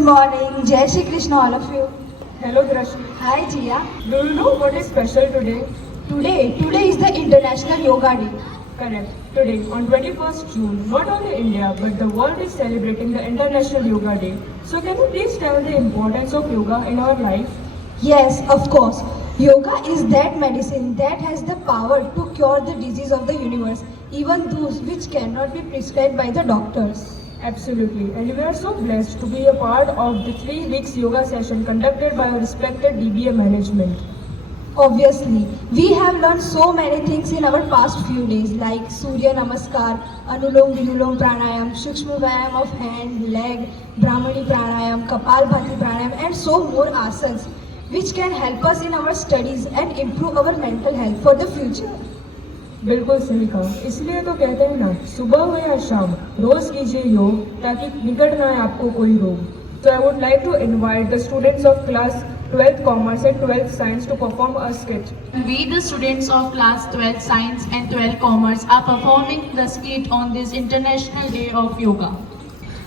Good morning. Jai Shri Krishna, all of you. Hello Drashti. Hi, Jia. Do you know what is special today? Today is the International Yoga Day. Correct. Today, on 21st June, not only India but the world is celebrating the International Yoga Day. So can you please tell the importance of yoga in our life? Yes, of course. Yoga is that medicine that has the power to cure the disease of the universe, even those which cannot be prescribed by the doctors. Absolutely. And we are so blessed to be a part of the 3 weeks yoga session conducted by our respected DBA management. Obviously, we have learned so many things in our past few days like Surya Namaskar, Anulom Vilulom Pranayam, Shukshma Vyayam of hand, leg, Brahmani Pranayam, Kapalbhati Pranayam and so more asanas which can help us in our studies and improve our mental health for the future. बिल्कुल सही कहा. इसलिए तो कहते हैं ना, सुबह हो या शाम रोज कीजिए योग ताकि निकट ना आए आपको कोई रोग. So I would like to invite the students of class 12th Commerce and 12th Science to perform a skit. We, the students of class 12 Science and 12 Commerce, are performing the skit on this International Day of Yoga.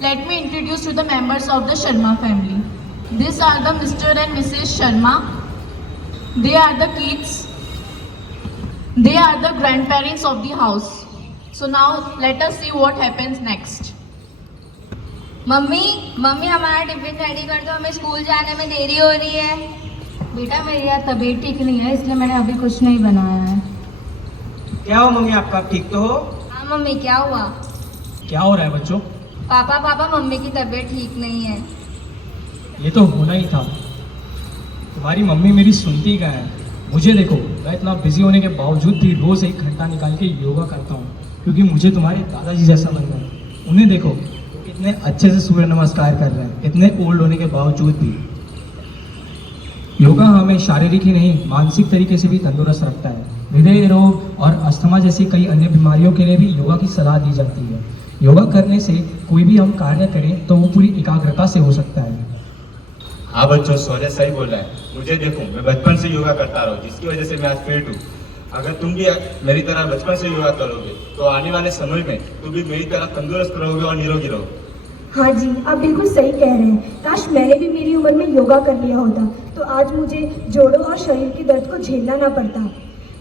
Let me introduce to the members of the Sharma family. These are the Mr. and Mrs. Sharma. They are the kids. They are the grandparents of the house. So now let us see what happens next. Mummy हमारा tiffin ready कर दो, हमें school जाने में देरी हो रही है। बेटा मेरी यार तबीयत ठीक नहीं है इसलिए मैंने अभी कुछ नहीं बनाया है। क्या हो मम्मी, आपका ठीक तो हो? हाँ मम्मी, क्या हुआ? क्या हो रहा है बच्चों? पापा मम्मी की तबीयत ठीक नहीं है। ये तो होना ही था। तुम्हारी मम्मी मेरी सुनती क्या है? मुझे देखो, मैं इतना बिजी होने के बावजूद भी रोज 1 घंटा निकाल के योगा करता हूँ क्योंकि मुझे तुम्हारे दादाजी जैसा बनना है। उन्हें देखो, इतने अच्छे से सूर्य नमस्कार कर रहे हैं, इतने ओल्ड होने के बावजूद भी। योगा हमें शारीरिक ही नहीं मानसिक तरीके से भी तंदुरुस्त रखता है। हृदय रोग और अस्थमा जैसी कई अन्य बीमारियों के लिए भी योगा की सलाह दी जाती है। योगा करने से कोई भी हम कार्य करें तो वो पूरी एकाग्रता से हो सकता है। हाँ बच्चों, सोने सही बोल रहा है। मुझे देखो, मैं बचपन से योगा करता रहा हूँ जिसकी वजह से मैं आज फिट हूँ। अगर तुम भी मेरी तरह बचपन से योगा करोगे तो आने वाले समय में तुम भी मेरी तरह तंदुरुस्त रहोगे और निरोगी रहोगे। हाँ जी, आप बिल्कुल सही कह रहे हैं। काश मैंने भी मेरी उम्र में योगा कर लिया होता तो आज मुझे जोड़ों और शरीर की दर्द को झेलना ना पड़ता।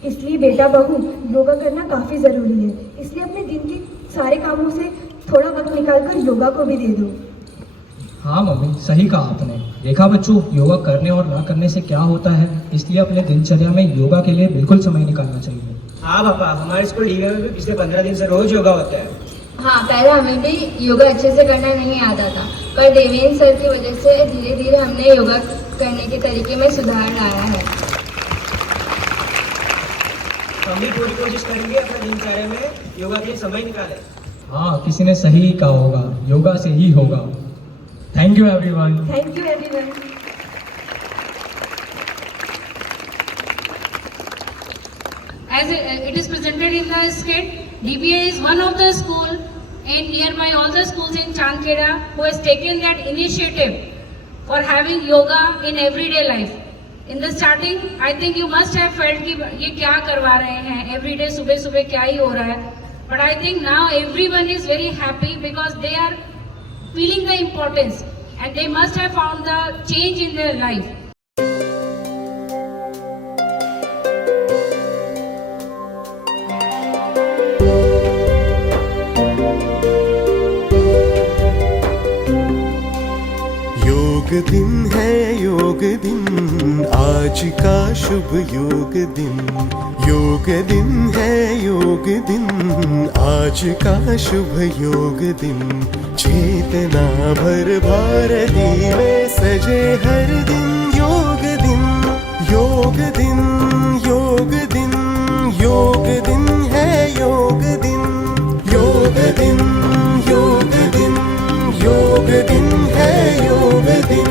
इसलिए बेटा बहू, योगा करना काफ़ी ज़रूरी है। इसलिए अपने दिन के सारे कामों से थोड़ा वक्त निकाल कर योगा को भी दे दो। हाँ मम्मी, सही कहा आपने। देखा बच्चों, योगा करने और ना करने से क्या होता है, इसलिए अपने दिनचर्या में योगा के लिए बिल्कुल समय निकालना चाहिए। हाँ पापा, हमारे स्कूल डीवे में भी पिछले 15 दिन से रोज योगा होता है। हाँ, पहले हमें भी योगा अच्छे से करना नहीं आता था, पर देवेंद्र सर की वजह से धीरे धीरे हमने योगा करने के तरीके में सुधार लाया है। हम भी पूरी कोशिश करेंगे अपने दिनचर्या में योगा के लिए समय निकालें। हाँ, किसी ने सही कहा होगा, योगा से ही होगा। Thank you everyone. Thank you everyone. As it is presented in the skit, DBA is one of the school and nearby all the schools in Chandkheda who has taken that initiative for having yoga in everyday life. In the starting, I think you must have felt कि ये क्या करवा रहे हैं, everyday सुबह सुबह क्या ही हो रहा है. But I think now everyone is very happy because they are feeling the importance and they must have found the change in their life. योग दिन है योग दिन, आज का शुभ योग दिन। योग दिन है योग दिन, आज का शुभ योग दिन। चेतना भर भारती में सजे हर दिन योग दिन। योग दिन योग दिन योग दिन है योग दिन। योग दिन योग दिन योग दिन है योग दिन।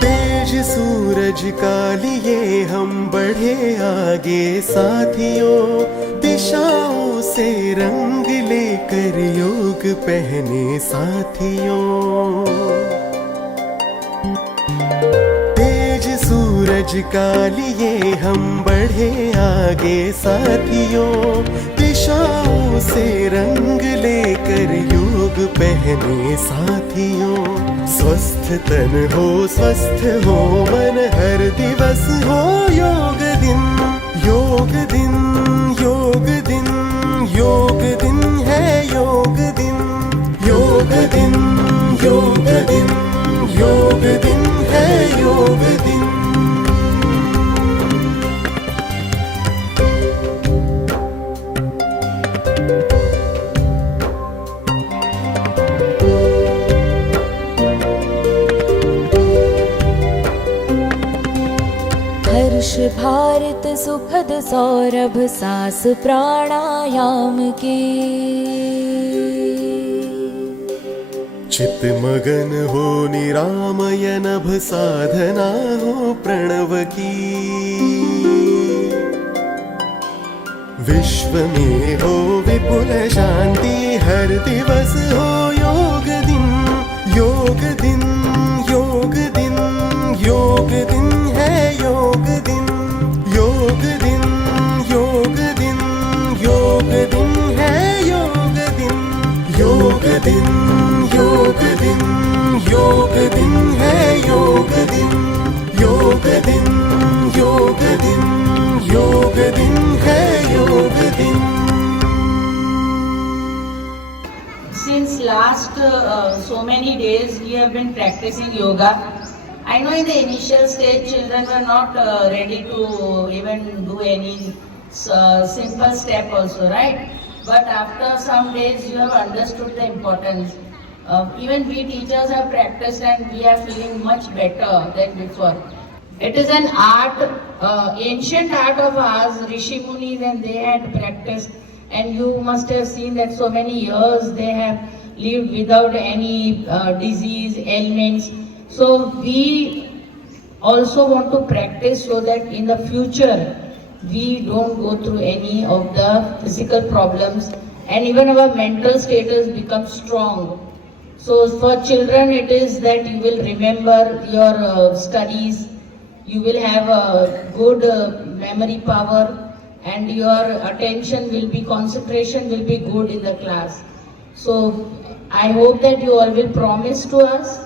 तेज सूरज का लिए हम बढ़े आगे साथियों, दिशाओं से रंग लेकर योग पहने साथियों। सूरज का लिए हम बढ़े आगे साथियों, दिशाओं से रंग लेकर योग पहने साथियों। स्वस्थ तन हो स्वस्थ हो मन, हर दिवस हो योग दिन। योग दिन योग दिन योग दिन है योग दिन। योग दिन योग दिन योग दिन है योग दिन। हर्ष भारत सुखद सौरभ सांस प्राणायाम की। चित मगन हो निरामय नभ साधना हो प्रणव की। विश्व में हो विपुल शांति, हर दिवस हो योग दिन। योग दिन योग दिन योग दिन है योग दिन। योग दिन योग दिन योग दिन है योग दिन। योग दिन योग दिन योग दिन है योग दिन। योग दिन योग दिन योग दिन है योग दिन। Since last so many days we have been practicing yoga. I know in the initial stage children were not ready to even do any simple step also, right? But after some days you have understood the importance. Even we teachers have practiced and we are feeling much better than before. It is an art, ancient art of ours, Rishi Munis, and they had practiced. And you must have seen that so many years they have lived without any disease, ailments. So we also want to practice so that in the future we don't go through any of the physical problems and even our mental status becomes strong. So for children it is that you will remember your studies, you will have a good memory power, and your attention will be, concentration will be good in the class. So I hope that you all will promise to us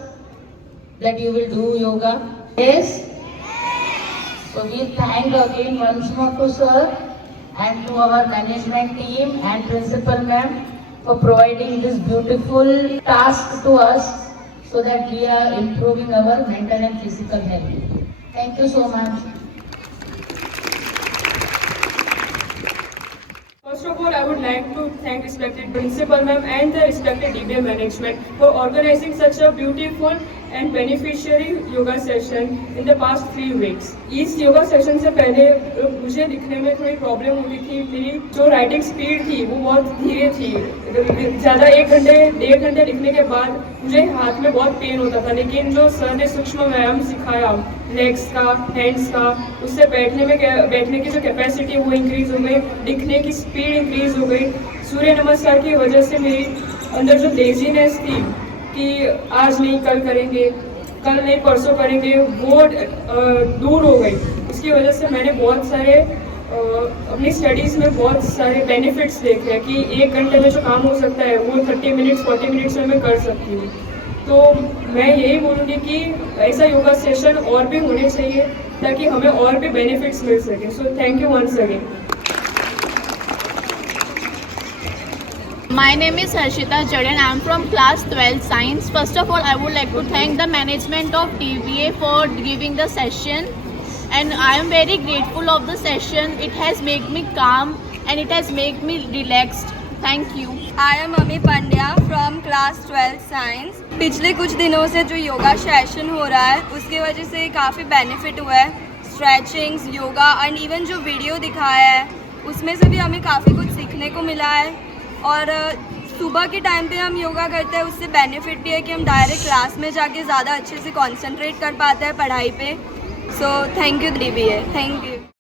that you will do yoga. Yes? So we thank again once more to sir and to our management team and principal ma'am for providing this beautiful task to us so that we are improving our mental and physical health. Thank you so much. First of all, I would like to thank respected principal ma'am and the respected DBA management for organizing such a beautiful and beneficiary yoga session in the past 3 weeks. इस yoga session से पहले मुझे लिखने में थोड़ी problem हो रही थी। मेरी जो राइटिंग स्पीड थी वो बहुत धीरे थी। ज़्यादा 1-1.5 घंटे लिखने के बाद मुझे हाथ में बहुत पेन होता था। लेकिन जो सर ने सूक्ष्म व्यायाम सिखाया लेग्स का, हैंड्स का, उससे बैठने की जो कैपेसिटी वो इंक्रीज हो गई, लिखने की स्पीड इंक्रीज हो गई। सूर्य नमस्कार की वजह से मेरी अंदर जो लेजीनेस थी कि आज नहीं कल करेंगे, कल नहीं परसों करेंगे, वो दूर हो गई। इसकी वजह से मैंने बहुत सारे अपनी स्टडीज़ में बहुत सारे बेनिफिट्स देखे हैं कि 1 घंटे में जो काम हो सकता है वो 30 मिनट्स 40 मिनट्स में मैं कर सकती हूँ। तो मैं यही बोलूँगी कि ऐसा योगा सेशन और भी होने चाहिए ताकि हमें और भी बेनिफिट्स मिल सके। So thank you once again. My name is Harshita Jadan. I am from class 12 science. First of all, I would like to thank the management of DBA for giving the session, and I am very grateful of the session. It has made me calm and it has made me relaxed. Thank you. I am Ami Pandya from class 12 science. पिछले कुछ दिनों से जो yoga session हो रहा है उसकी वजह से काफ़ी बेनिफिट हुआ है। स्ट्रेचिंग्स, योगा एंड इवन जो वीडियो दिखाया है उसमें से भी हमें काफ़ी कुछ सीखने को मिला है। और सुबह के टाइम पे हम योगा करते हैं, उससे बेनिफिट ये है कि हम डायरेक्ट क्लास में जाके ज़्यादा अच्छे से कंसंट्रेट कर पाते हैं पढ़ाई पे। सो thank you DBA, thank you.